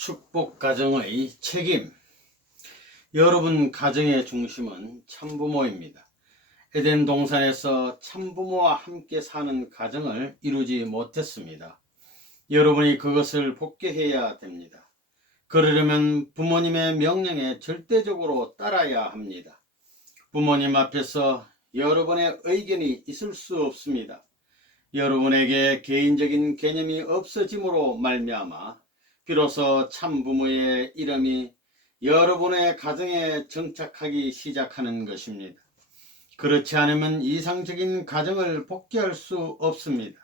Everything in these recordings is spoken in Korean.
축복 가정의 책임. 여러분 가정의 중심은 참부모입니다. 에덴 동산에서 참부모와 함께 사는 가정을 이루지 못했습니다. 여러분이 그것을 복귀해야 됩니다. 그러려면 부모님의 명령에 절대적으로 따라야 합니다. 부모님 앞에서 여러분의 의견이 있을 수 없습니다. 여러분에게 개인적인 개념이 없어짐으로 말미암아 비로소 참부모의 이름이 여러분의 가정에 정착하기 시작하는 것입니다. 그렇지 않으면 이상적인 가정을 복귀할 수 없습니다.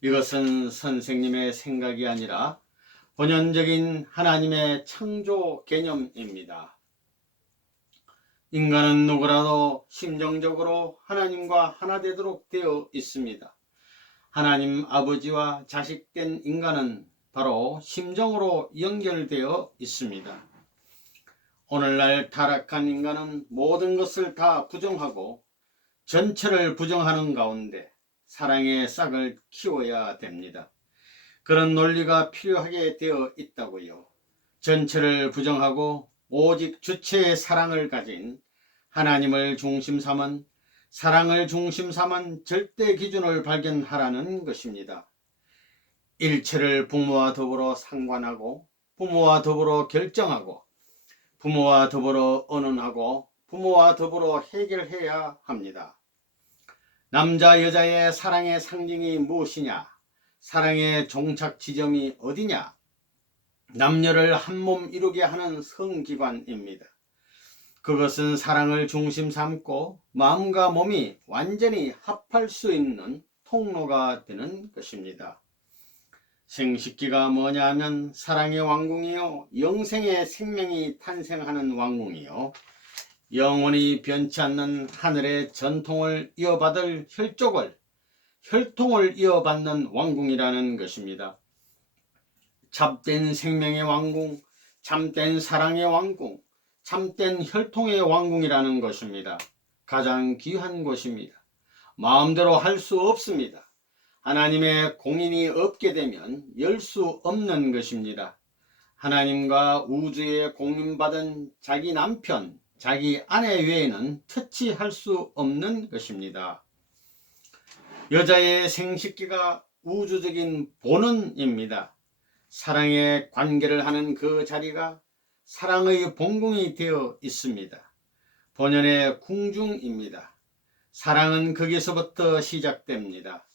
이것은 선생님의 생각이 아니라 본연적인 하나님의 창조 개념입니다. 인간은 누구라도 심정적으로 하나님과 하나 되도록 되어 있습니다. 하나님 아버지와 자식된 인간은 바로 심정으로 연결되어 있습니다. 오늘날 타락한 인간은 모든 것을 다 부정하고 전체를 부정하는 가운데 사랑의 싹을 키워야 됩니다. 그런 논리가 필요하게 되어 있다고요. 전체를 부정하고 오직 주체의 사랑을 가진 하나님을 중심 삼은, 사랑을 중심 삼은 절대 기준을 발견하라는 것입니다. 일체를 부모와 더불어 상관하고, 부모와 더불어 결정하고, 부모와 더불어 언론하고, 부모와 더불어 해결해야 합니다. 남자 여자의 사랑의 상징이 무엇이냐? 사랑의 종착 지점이 어디냐? 남녀를 한 몸 이루게 하는 성기관입니다. 그것은 사랑을 중심 삼고 마음과 몸이 완전히 합할 수 있는 통로가 되는 것입니다. 생식기가 뭐냐 하면 사랑의 왕궁이요, 영생의 생명이 탄생하는 왕궁이요, 영원히 변치 않는 하늘의 전통을 이어받을 혈통을 이어받는 왕궁이라는 것입니다. 참된 생명의 왕궁, 참된 사랑의 왕궁, 참된 혈통의 왕궁이라는 것입니다. 가장 귀한 곳입니다. 마음대로 할 수 없습니다. 하나님의 공인이 없게 되면 열 수 없는 것입니다. 하나님과 우주에 공인받은 자기 남편, 자기 아내 외에는 터치할 수 없는 것입니다. 여자의 생식기가 우주적인 본원입니다. 사랑의 관계를 하는 그 자리가 사랑의 본궁이 되어 있습니다. 본연의 궁중입니다. 사랑은 거기서부터 시작됩니다.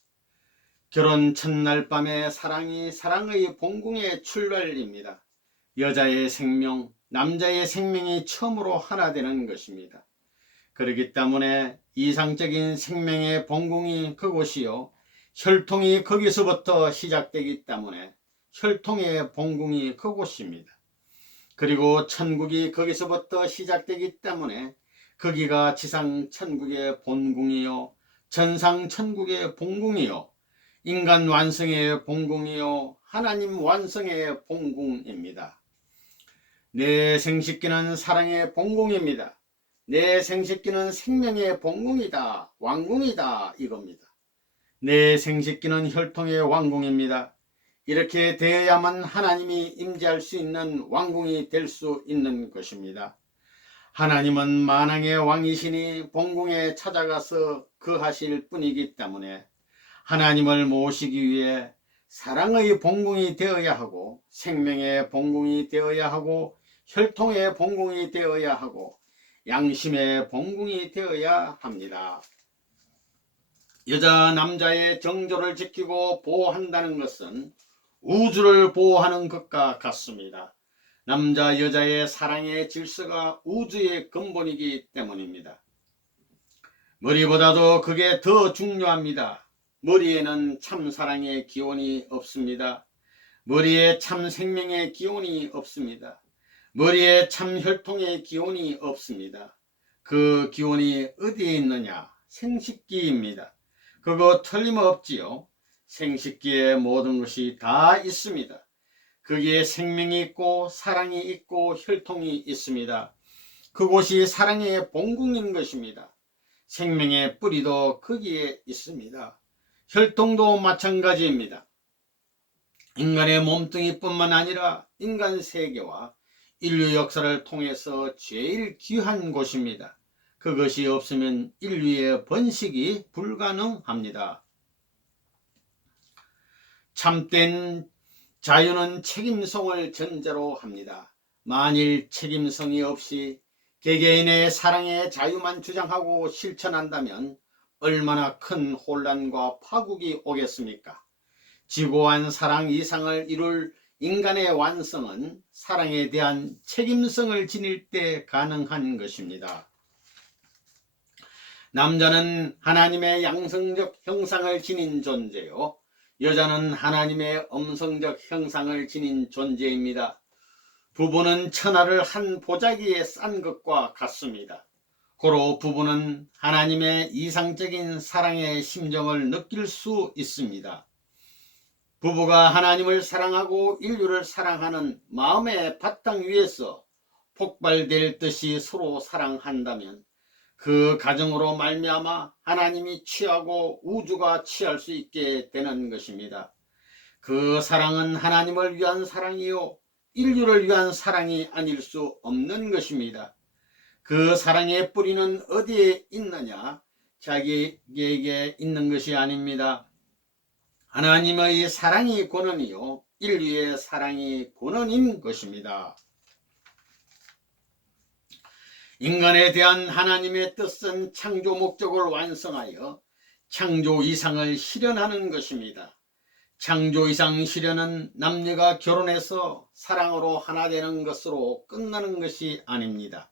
결혼 첫날 밤의 사랑이 사랑의 본궁의 출발입니다. 여자의 생명, 남자의 생명이 처음으로 하나 되는 것입니다. 그렇기 때문에 이상적인 생명의 본궁이 그곳이요, 혈통이 거기서부터 시작되기 때문에 혈통의 본궁이 그곳입니다. 그리고 천국이 거기서부터 시작되기 때문에 거기가 지상 천국의 본궁이요, 전상 천국의 본궁이요, 인간 완성의 본궁이요, 하나님 완성의 본궁입니다. 내 생식기는 사랑의 본궁입니다. 내 생식기는 생명의 본궁이다, 왕궁이다, 이겁니다. 내 생식기는 혈통의 왕궁입니다. 이렇게 되어야만 하나님이 임재할 수 있는 왕궁이 될 수 있는 것입니다. 하나님은 만왕의 왕이시니 본궁에 찾아가서 거하실 뿐이기 때문에 하나님을 모시기 위해 사랑의 본궁이 되어야 하고, 생명의 본궁이 되어야 하고, 혈통의 본궁이 되어야 하고, 양심의 본궁이 되어야 합니다. 여자 남자의 정조를 지키고 보호한다는 것은 우주를 보호하는 것과 같습니다. 남자 여자의 사랑의 질서가 우주의 근본이기 때문입니다. 머리보다도 그게 더 중요합니다. 머리에는 참 사랑의 기원이 없습니다. 머리에 참 생명의 기원이 없습니다. 머리에 참 혈통의 기원이 없습니다. 그 기원이 어디에 있느냐? 생식기입니다. 그거 틀림없지요. 생식기에 모든 것이 다 있습니다. 거기에 생명이 있고 사랑이 있고 혈통이 있습니다. 그곳이 사랑의 본궁인 것입니다. 생명의 뿌리도 거기에 있습니다. 혈통도 마찬가지입니다. 인간의 몸뚱이뿐만 아니라 인간 세계와 인류 역사를 통해서 제일 귀한 곳입니다. 그것이 없으면 인류의 번식이 불가능합니다. 참된 자유는 책임성을 전제로 합니다. 만일 책임성이 없이 개개인의 사랑의 자유만 주장하고 실천한다면 얼마나 큰 혼란과 파국이 오겠습니까? 지고한 사랑 이상을 이룰 인간의 완성은 사랑에 대한 책임성을 지닐 때 가능한 것입니다. 남자는 하나님의 양성적 형상을 지닌 존재요, 여자는 하나님의 음성적 형상을 지닌 존재입니다. 부부는 천하를 한 보자기에 싼 것과 같습니다. 고로 부부는 하나님의 이상적인 사랑의 심정을 느낄 수 있습니다. 부부가 하나님을 사랑하고 인류를 사랑하는 마음의 바탕 위에서 폭발될 듯이 서로 사랑한다면 그 가정으로 말미암아 하나님이 취하고 우주가 취할 수 있게 되는 것입니다. 그 사랑은 하나님을 위한 사랑이요, 인류를 위한 사랑이 아닐 수 없는 것입니다. 그 사랑의 뿌리는 어디에 있느냐? 자기에게 있는 것이 아닙니다. 하나님의 사랑이 권원이요, 인류의 사랑이 권원인 것입니다. 인간에 대한 하나님의 뜻은 창조 목적을 완성하여 창조 이상을 실현하는 것입니다. 창조 이상 실현은 남녀가 결혼해서 사랑으로 하나 되는 것으로 끝나는 것이 아닙니다.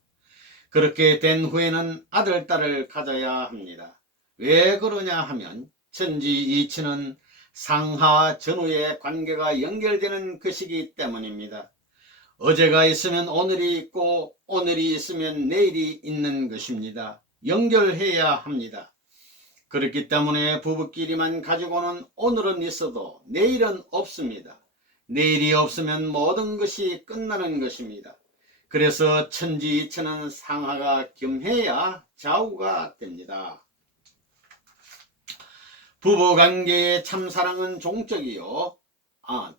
그렇게 된 후에는 아들, 딸을 가져야 합니다. 왜 그러냐 하면 천지이치는 상하 전후의 관계가 연결되는 것이기 때문입니다. 어제가 있으면 오늘이 있고 오늘이 있으면 내일이 있는 것입니다. 연결해야 합니다. 그렇기 때문에 부부끼리만 가지고는 오늘은 있어도 내일은 없습니다. 내일이 없으면 모든 것이 끝나는 것입니다. 그래서 천지이치는 상하가 겸해야 좌우가 됩니다. 부부관계의 참사랑은 종적이요,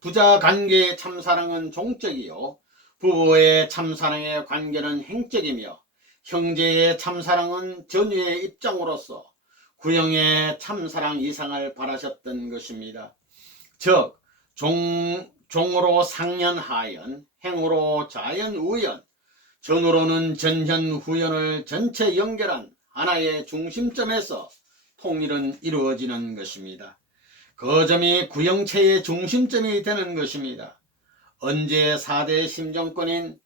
부자관계의 참사랑은 종적이요, 부부의 참사랑의 관계는 행적이며 형제의 참사랑은 전유의 입장으로서 구형의 참사랑 이상을 바라셨던 것입니다. 즉 종으로 상연하연, 행으로 자연우연, 전으로는 전현후연을 전체 연결한 하나의 중심점에서 통일은 이루어지는 것입니다. 그 점이 구형체의 중심점이 되는 것입니다. 언제 4대 심정권인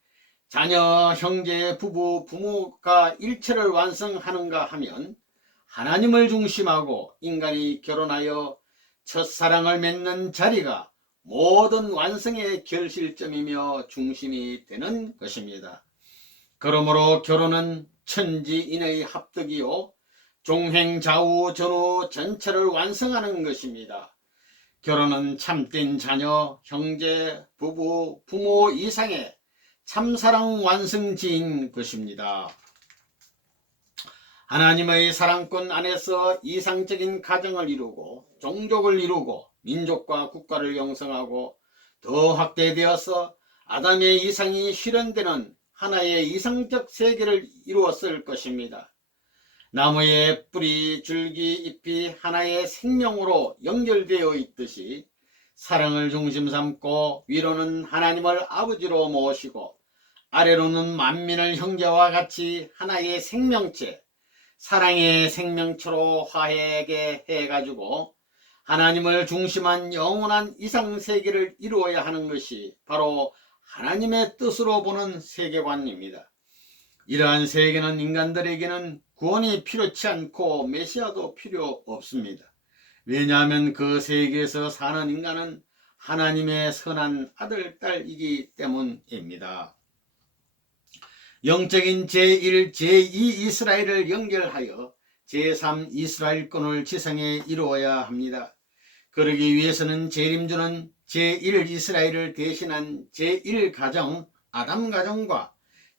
자녀, 형제, 부부, 부모가 일체를 완성하는가 하면 하나님을 중심하고 인간이 결혼하여 첫사랑을 맺는 자리가 모든 완성의 결실점이며 중심이 되는 것입니다. 그러므로 결혼은 천지인의 합덕이요, 종행 좌우 전후 전체를 완성하는 것입니다. 결혼은 참된 자녀, 형제, 부부, 부모 이상의 참사랑 완성지인 것입니다. 하나님의 사랑권 안에서 이상적인 가정을 이루고 종족을 이루고 민족과 국가를 형성하고 더 확대되어서 아담의 이상이 실현되는 하나의 이상적 세계를 이루었을 것입니다. 나무의 뿌리, 줄기, 잎이 하나의 생명으로 연결되어 있듯이 사랑을 중심 삼고 위로는 하나님을 아버지로 모시고 아래로는 만민을 형제와 같이 하나의 생명체, 사랑의 생명체로 화해하게 해가지고 하나님을 중심한 영원한 이상세계를 이루어야 하는 것이 바로 하나님의 뜻으로 보는 세계관입니다. 이러한 세계는 인간들에게는 구원이 필요치 않고 메시아도 필요 없습니다. 왜냐하면 그 세계에서 사는 인간은 하나님의 선한 아들, 딸이기 때문입니다. 영적인 제1, 제2 이스라엘을 연결하여 제3 이스라엘권을 지성에 이루어야 합니다. 그러기 위해서는 재림주는 제1 이스라엘을 대신한 제1가정 아담 가정과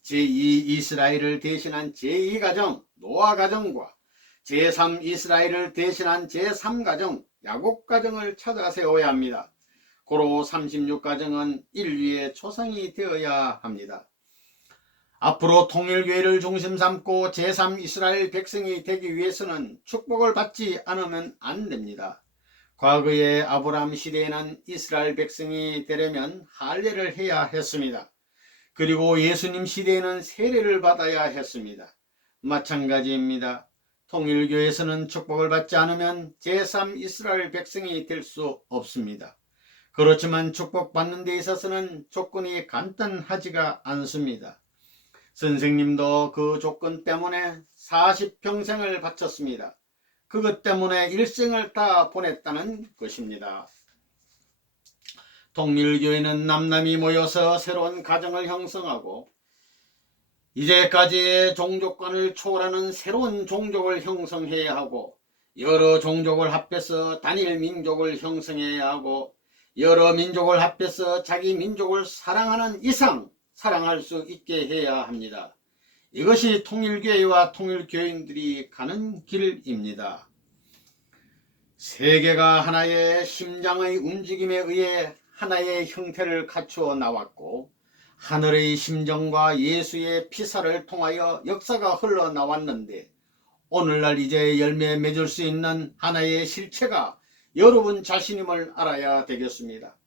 제2 이스라엘을 대신한 제2가정 노아 가정과 제3 이스라엘을 대신한 제3가정 야곱 가정을 찾아 세워야 합니다. 고로 36가정은 인류의 초상이 되어야 합니다. 앞으로 통일교회를 중심 삼고 제3이스라엘 백성이 되기 위해서는 축복을 받지 않으면 안 됩니다. 과거의 아브라함 시대에는 이스라엘 백성이 되려면 할례를 해야 했습니다. 그리고 예수님 시대에는 세례를 받아야 했습니다. 마찬가지입니다. 통일교회에서는 축복을 받지 않으면 제3이스라엘 백성이 될 수 없습니다. 그렇지만 축복받는 데 있어서는 조건이 간단하지가 않습니다. 선생님도 그 조건 때문에 40평생을 바쳤습니다. 그것 때문에 일생을 다 보냈다는 것입니다. 통일교회는 남남이 모여서 새로운 가정을 형성하고 이제까지의 종족관을 초월하는 새로운 종족을 형성해야 하고 여러 종족을 합해서 단일 민족을 형성해야 하고 여러 민족을 합해서 자기 민족을 사랑하는 이상 사랑할 수 있게 해야 합니다. 이것이 통일교회와 통일교인들이 가는 길입니다. 세계가 하나의 심장의 움직임에 의해 하나의 형태를 갖추어 나왔고 하늘의 심정과 예수의 피사를 통하여 역사가 흘러나왔는데 오늘날 이제 열매 맺을 수 있는 하나의 실체가 여러분 자신임을 알아야 되겠습니다.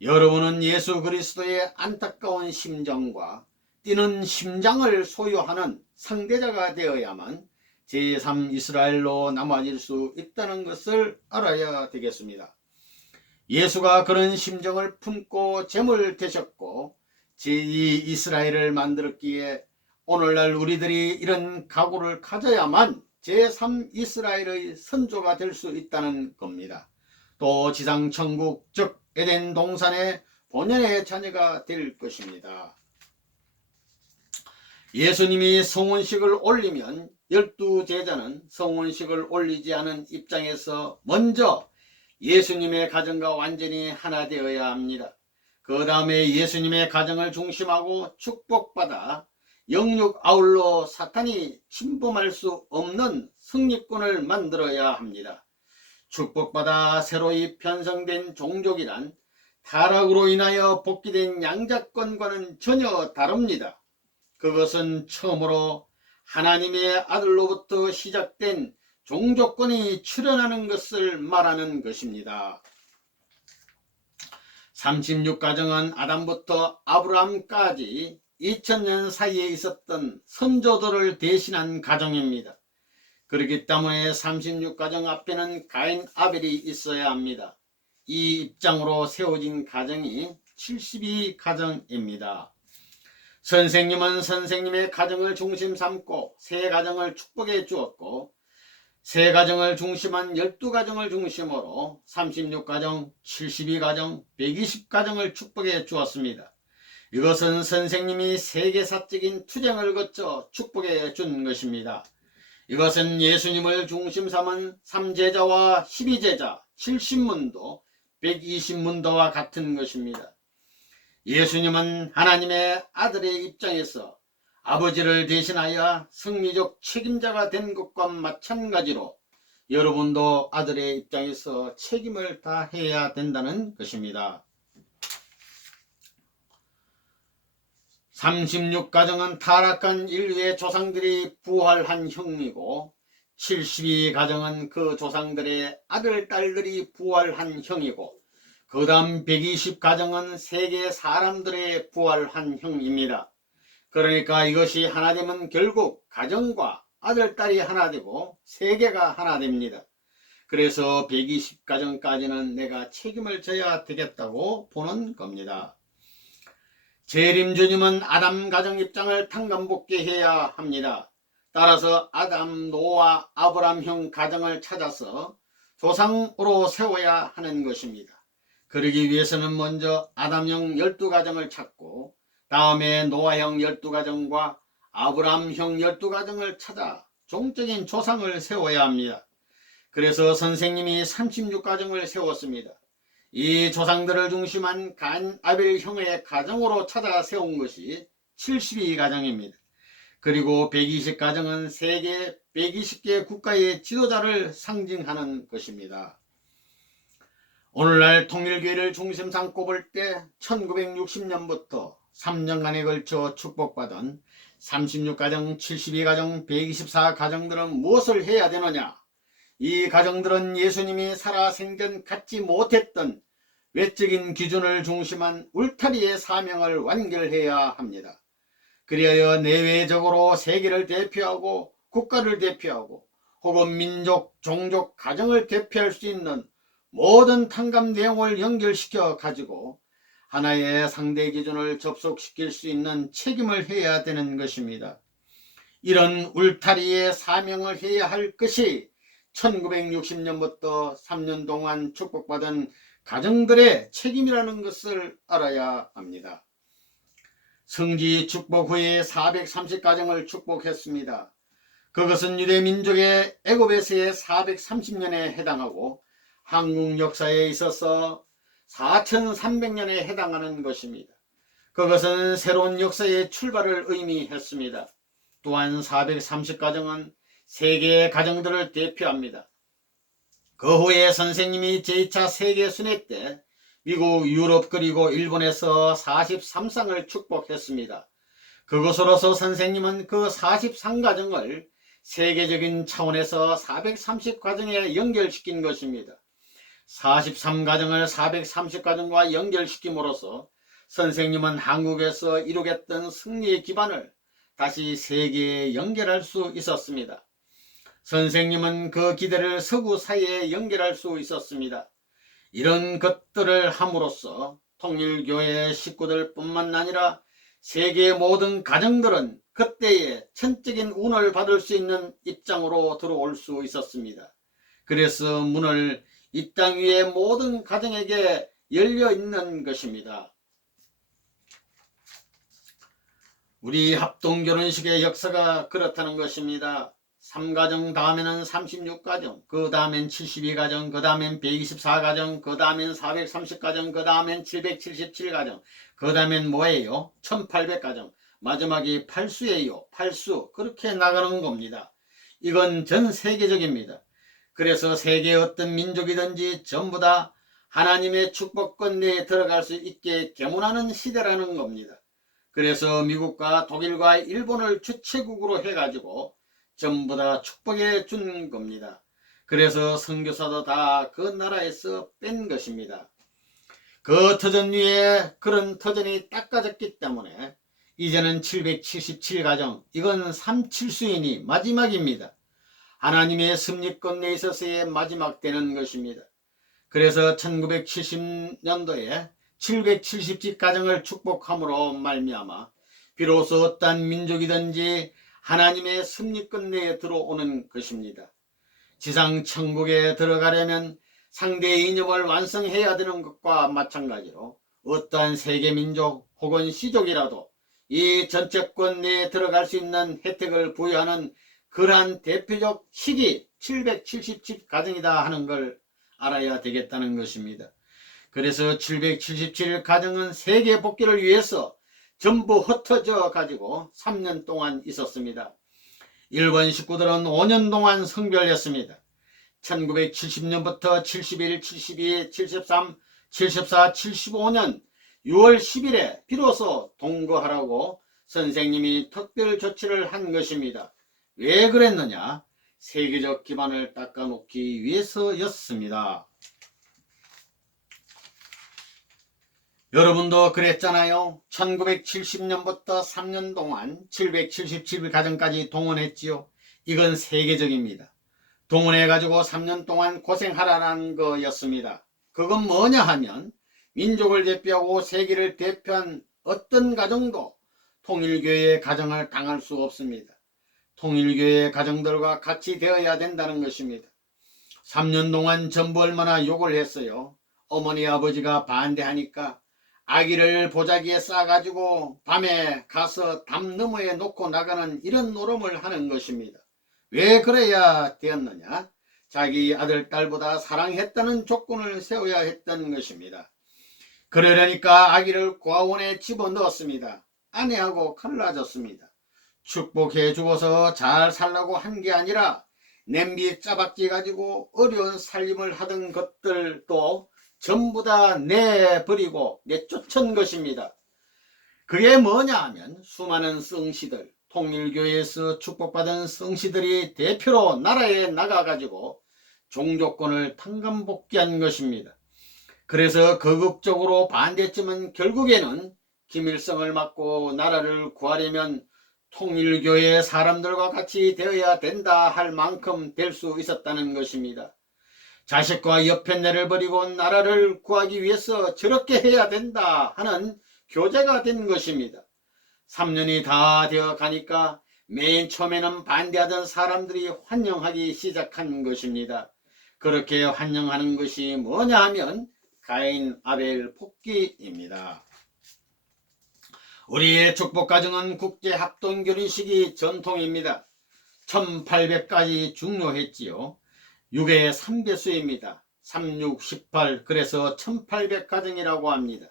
여러분은 예수 그리스도의 안타까운 심정과 뛰는 심장을 소유하는 상대자가 되어야만 제3이스라엘로 남아질 수 있다는 것을 알아야 되겠습니다. 예수가 그런 심정을 품고 제물 되셨고 제2이스라엘을 만들었기에 오늘날 우리들이 이런 각오를 가져야만 제3이스라엘의 선조가 될 수 있다는 겁니다. 또 지상천국 즉 에덴 동산의 본연의 자녀가 될 것입니다. 예수님이 성혼식을 올리면 12제자는 성혼식을 올리지 않은 입장에서 먼저 예수님의 가정과 완전히 하나 되어야 합니다. 그 다음에 예수님의 가정을 중심하고 축복받아 영육 아울러 사탄이 침범할 수 없는 승리권을 만들어야 합니다. 축복받아 새로이 편성된 종족이란 타락으로 인하여 복귀된 양자권과는 전혀 다릅니다. 그것은 처음으로 하나님의 아들로부터 시작된 종족권이 출현하는 것을 말하는 것입니다. 36가정은 아담부터 아브라함까지 2000년 사이에 있었던 선조들을 대신한 가정입니다. 그렇기 때문에 36가정 앞에는 가인 아벨이 있어야 합니다. 이 입장으로 세워진 가정이 72가정입니다. 선생님은 선생님의 가정을 중심 삼고 세 가정을 축복해 주었고 세 가정을 중심한 12가정을 중심으로 36가정, 72가정, 120가정을 축복해 주었습니다. 이것은 선생님이 세계사적인 투쟁을 거쳐 축복해 준 것입니다. 이것은 예수님을 중심 삼은 3제자와 12제자, 70문도, 120문도와 같은 것입니다. 예수님은 하나님의 아들의 입장에서 아버지를 대신하여 승리적 책임자가 된 것과 마찬가지로 여러분도 아들의 입장에서 책임을 다해야 된다는 것입니다. 36가정은 타락한 인류의 조상들이 부활한 형이고 72가정은 그 조상들의 아들, 딸들이 부활한 형이고 그 다음 120가정은 세계 사람들의 부활한 형입니다. 그러니까 이것이 하나 되면 결국 가정과 아들, 딸이 하나 되고 세계가 하나 됩니다. 그래서 120가정까지는 내가 책임을 져야 되겠다고 보는 겁니다. 재림주님은 아담 가정 입장을 탕감복귀해야 합니다. 따라서 아담, 노아, 아브람형 가정을 찾아서 조상으로 세워야 하는 것입니다. 그러기 위해서는 먼저 아담형 12가정을 찾고 다음에 노아형 12가정과 아브람형 12가정을 찾아 종적인 조상을 세워야 합니다. 그래서 선생님이 36가정을 세웠습니다. 이 조상들을 중심한 가인 아벨 형의 가정으로 찾아 세운 것이 72가정입니다. 그리고 120가정은 세계 120개 국가의 지도자를 상징하는 것입니다. 오늘날 통일교회를 중심 삼고 볼 때 1960년부터 3년간에 걸쳐 축복받은 36가정, 72가정, 124가정들은 무엇을 해야 되느냐? 이 가정들은 예수님이 살아생전 갖지 못했던 외적인 기준을 중심한 울타리의 사명을 완결해야 합니다. 그리하여 내외적으로 세계를 대표하고 국가를 대표하고 혹은 민족, 종족, 가정을 대표할 수 있는 모든 탕감 내용을 연결시켜 가지고 하나의 상대 기준을 접속시킬 수 있는 책임을 해야 되는 것입니다. 이런 울타리의 사명을 해야 할 것이 1960년부터 3년 동안 축복받은 가정들의 책임이라는 것을 알아야 합니다. 성지 축복 후에 430가정을 축복했습니다. 그것은 유대민족의 애굽에서의 430년에 해당하고 한국 역사에 있어서 4300년에 해당하는 것입니다. 그것은 새로운 역사의 출발을 의미했습니다. 또한 430가정은 세계의 가정들을 대표합니다. 그 후에 선생님이 제2차 세계순회 때 미국, 유럽 그리고 일본에서 43상을 축복했습니다. 그것으로서 선생님은 그 43가정을 세계적인 차원에서 430가정에 연결시킨 것입니다. 43가정을 430가정과 연결시킴으로써 선생님은 한국에서 이루겠던 승리의 기반을 다시 세계에 연결할 수 있었습니다. 선생님은 그 기대를 서구 사회에 연결할 수 있었습니다. 이런 것들을 함으로써 통일교회 식구들 뿐만 아니라 세계의 모든 가정들은 그때의 천적인 운을 받을 수 있는 입장으로 들어올 수 있었습니다. 그래서 문을 이 땅 위의 모든 가정에게 열려 있는 것입니다. 우리 합동결혼식의 역사가 그렇다는 것입니다. 3가정 다음에는 36가정, 그 다음엔 72가정, 그 다음엔 124가정, 그 다음엔 430가정, 그 다음엔 777가정, 그 다음엔 뭐예요? 1800가정, 마지막이 팔수예요. 팔수. 그렇게 나가는 겁니다. 이건 전 세계적입니다. 그래서 세계의 어떤 민족이든지 전부 다 하나님의 축복권 내에 들어갈 수 있게 계문하는 시대라는 겁니다. 그래서 미국과 독일과 일본을 주체국으로 해가지고 전부 다 축복해 준 겁니다. 그래서 선교사도 다 그 나라에서 뺀 것입니다. 그 터전 위에 그런 터전이 닦아졌기 때문에 이제는 777가정, 이건 3칠수인이 마지막입니다. 하나님의 섭리권 내에 있어서의 마지막 되는 것입니다. 그래서 1970년도에 777가정을 축복함으로 말미암아 비로소 어떤 민족이든지 하나님의 섭리권 내에 들어오는 것입니다. 지상 천국에 들어가려면 상대의 이념을 완성해야 되는 것과 마찬가지로 어떠한 세계 민족 혹은 시족이라도 이 전체권 내에 들어갈 수 있는 혜택을 부여하는 그러한 대표적 시기 777가정이다 하는 걸 알아야 되겠다는 것입니다. 그래서 777가정은 세계 복귀를 위해서 전부 흩어져 가지고 3년 동안 있었습니다. 일본 식구들은 5년 동안 성별했습니다. 1970년부터 71, 72, 73, 74, 75년 6월 10일에 비로소 동거하라고 선생님이 특별 조치를 한 것입니다. 왜 그랬느냐? 세계적 기반을 닦아놓기 위해서였습니다. 여러분도 그랬잖아요. 1970년부터 3년 동안 777가정까지 동원했지요. 이건 세계적입니다. 동원해가지고 3년 동안 고생하라는 거였습니다. 그건 뭐냐 하면 민족을 대표하고 세계를 대표한 어떤 가정도 통일교회의 가정을 당할 수 없습니다. 통일교회의 가정들과 같이 되어야 된다는 것입니다. 3년 동안 전부 얼마나 욕을 했어요. 어머니 아버지가 반대하니까 아기를 보자기에 싸가지고 밤에 가서 담 너머에 놓고 나가는 이런 노름을 하는 것입니다. 왜 그래야 되었느냐? 자기 아들 딸보다 사랑했다는 조건을 세워야 했던 것입니다. 그러려니까 아기를 고아원에 집어넣었습니다. 아내하고 갈라졌습니다. 축복해 주어서 잘 살라고 한 게 아니라 냄비 짜박지 가지고 어려운 살림을 하던 것들도 전부 다 내버리고 내쫓은 것입니다. 그게 뭐냐 하면 수많은 성시들, 통일교회에서 축복받은 성시들이 대표로 나라에 나가가지고 종교권을 탕감복귀한 것입니다. 그래서 거국적으로 반대했지만 결국에는 김일성을 막고 나라를 구하려면 통일교회 사람들과 같이 되어야 된다 할 만큼 될 수 있었다는 것입니다. 자식과 옆편내를 버리고 나라를 구하기 위해서 저렇게 해야 된다 하는 교제가 된 것입니다. 3년이 다 되어 가니까 맨 처음에는 반대하던 사람들이 환영하기 시작한 것입니다. 그렇게 환영하는 것이 뭐냐 하면 가인 아벨 복귀입니다. 우리의 축복가정은 국제합동결혼식이 전통입니다. 1800까지 중요했지요. 6의 3배수입니다. 3, 6, 18 그래서 1800가정이라고 합니다.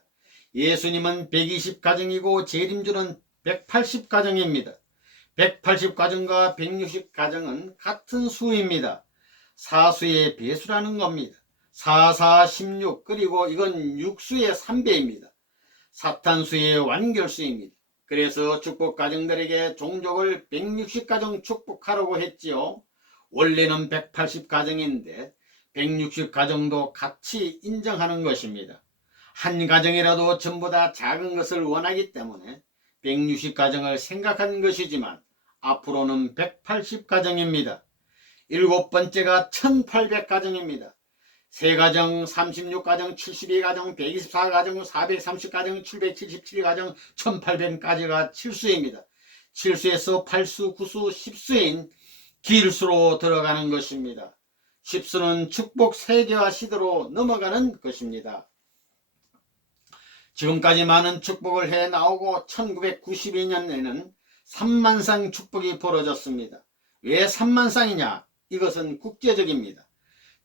예수님은 120가정이고 재림주는 180가정입니다. 180가정과 160가정은 같은 수입니다. 사수의 배수라는 겁니다. 4, 4, 16 그리고 이건 육수의 3배입니다. 사탄수의 완결수입니다. 그래서 축복가정들에게 종족을 160가정 축복하라고 했지요. 원래는 180가정인데 160가정도 같이 인정하는 것입니다. 한 가정이라도 전부 다 작은 것을 원하기 때문에 160가정을 생각한 것이지만 앞으로는 180가정입니다. 일곱 번째가 1800가정입니다. 3가정, 36가정, 72가정, 124가정, 430가정, 777가정, 1800까지가 7수입니다. 7수에서 8수, 9수, 10수인 길수로 들어가는 것입니다. 10수는 축복 세계화 시대로 넘어가는 것입니다. 지금까지 많은 축복을 해 나오고 1992년에는 3만상 축복이 벌어졌습니다. 왜 3만상이냐? 이것은 국제적입니다.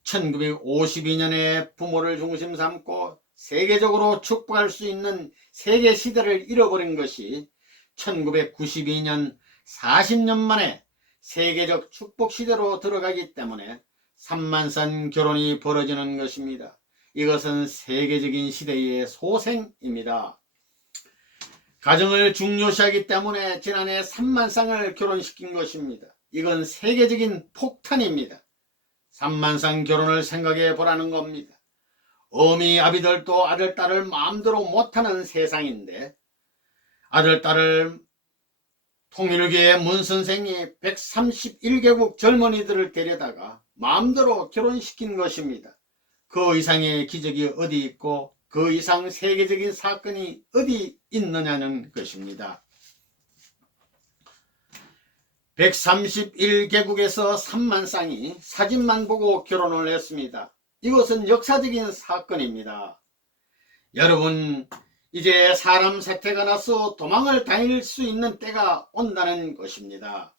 1952년에 부모를 중심 삼고 세계적으로 축복할 수 있는 세계 시대를 잃어버린 것이 1992년 40년 만에 세계적 축복 시대로 들어가기 때문에 3만산 결혼이 벌어지는 것입니다. 이것은 세계적인 시대의 소생입니다. 가정을 중요시하기 때문에 지난해 3만쌍을 결혼시킨 것입니다. 이건 세계적인 폭탄입니다. 3만쌍 결혼을 생각해 보라는 겁니다. 어미 아비들도 아들 딸을 마음대로 못하는 세상인데 아들 딸을 통일교회 문선생이 131개국 젊은이들을 데려다가 마음대로 결혼시킨 것입니다. 그 이상의 기적이 어디 있고 그 이상 세계적인 사건이 어디 있느냐는 것입니다. 131개국에서 3만 쌍이 사진만 보고 결혼을 했습니다. 이것은 역사적인 사건입니다. 여러분, 이제 사람 사태가 나서 도망을 다닐 수 있는 때가 온다는 것입니다.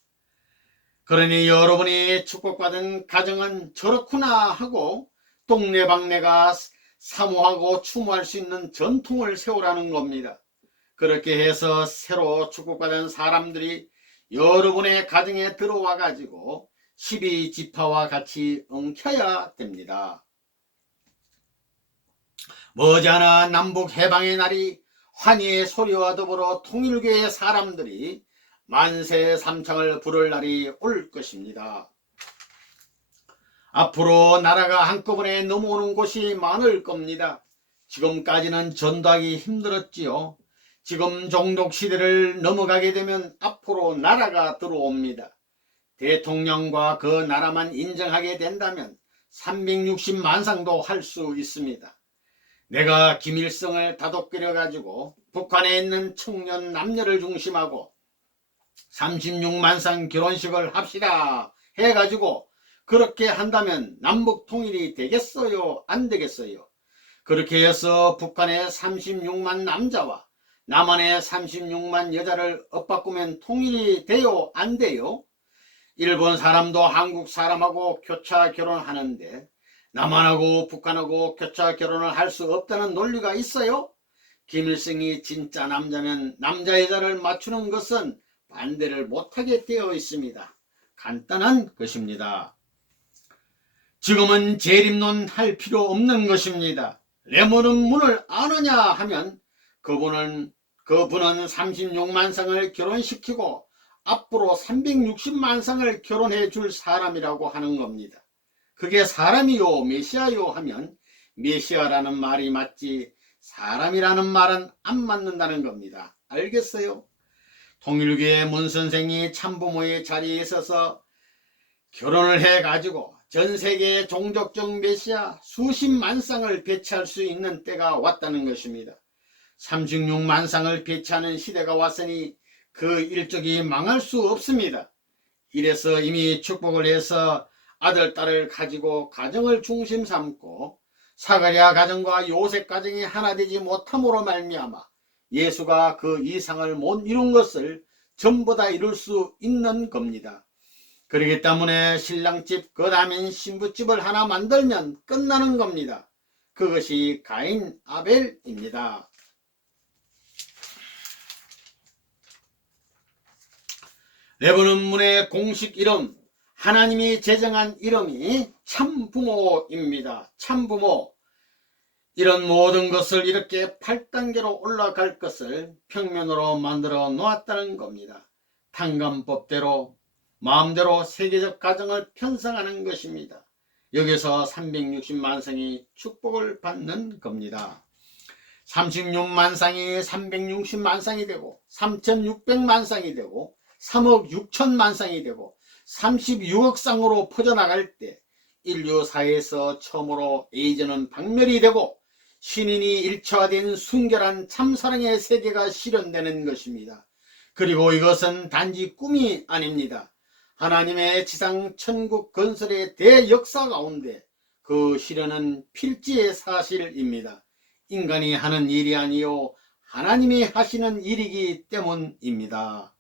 그러니 여러분이 축복받은 가정은 저렇구나 하고 동네방네가 사모하고 추모할 수 있는 전통을 세우라는 겁니다. 그렇게 해서 새로 축복받은 사람들이 여러분의 가정에 들어와 가지고 12지파와 같이 엉켜야 됩니다. 머지않아 남북 해방의 날이 환희의 소리와 더불어 통일교의 사람들이 만세 삼창을 부를 날이 올 것입니다. 앞으로 나라가 한꺼번에 넘어오는 곳이 많을 겁니다. 지금까지는 전도하기 힘들었지요. 지금 종독시대를 넘어가게 되면 앞으로 나라가 들어옵니다. 대통령과 그 나라만 인정하게 된다면 360만상도 할 수 있습니다. 내가 김일성을 다독거려 가지고 북한에 있는 청년 남녀를 중심하고 36만상 결혼식을 합시다 해가지고 그렇게 한다면 남북 통일이 되겠어요? 안 되겠어요? 그렇게 해서 북한의 36만 남자와 남한의 36만 여자를 엇바꾸면 통일이 돼요? 안 돼요? 일본 사람도 한국 사람하고 교차 결혼하는데 남한하고 북한하고 교차 결혼을 할 수 없다는 논리가 있어요? 김일성이 진짜 남자면 남자 여자를 맞추는 것은 반대를 못하게 되어 있습니다. 간단한 것입니다. 지금은 재림론 할 필요 없는 것입니다. 레몬은 문을 아느냐 하면 그분은 36만 쌍을 결혼시키고 앞으로 360만 쌍을 결혼해 줄 사람이라고 하는 겁니다. 그게 사람이요 메시아요 하면 메시아라는 말이 맞지 사람이라는 말은 안 맞는다는 겁니다. 알겠어요? 통일교회 문 선생이 참부모의 자리에 있어서 결혼을 해가지고 전 세계의 종족적 메시아 수십만 쌍을 배치할 수 있는 때가 왔다는 것입니다. 36만 쌍을 배치하는 시대가 왔으니 그 일족이 망할 수 없습니다. 이래서 이미 축복을 해서 아들, 딸을 가지고 가정을 중심 삼고 사가랴 가정과 요셉 가정이 하나 되지 못함으로 말미암아 예수가 그 이상을 못 이룬 것을 전부 다 이룰 수 있는 겁니다. 그렇기 때문에 신랑집 그 다음엔 신부집을 하나 만들면 끝나는 겁니다. 그것이 가인 아벨입니다. 레몬은 문의 공식 이름, 하나님이 제정한 이름이 참부모입니다. 참부모. 이런 모든 것을 이렇게 8단계로 올라갈 것을 평면으로 만들어 놓았다는 겁니다. 탕감법대로 마음대로 세계적 가정을 편성하는 것입니다. 여기서 360만 쌍이 축복을 받는 겁니다. 36만 쌍이 360만 쌍이 되고 3600만 쌍이 되고 3억 6천만 쌍이 되고 36억 쌍으로 퍼져나갈 때 인류 사회에서 처음으로 에이즈는 박멸이 되고 신인이 일체화된 순결한 참사랑의 세계가 실현되는 것입니다. 그리고 이것은 단지 꿈이 아닙니다. 하나님의 지상 천국 건설의 대역사 가운데 그 실현은 필지의 사실입니다. 인간이 하는 일이 아니요 하나님이 하시는 일이기 때문입니다.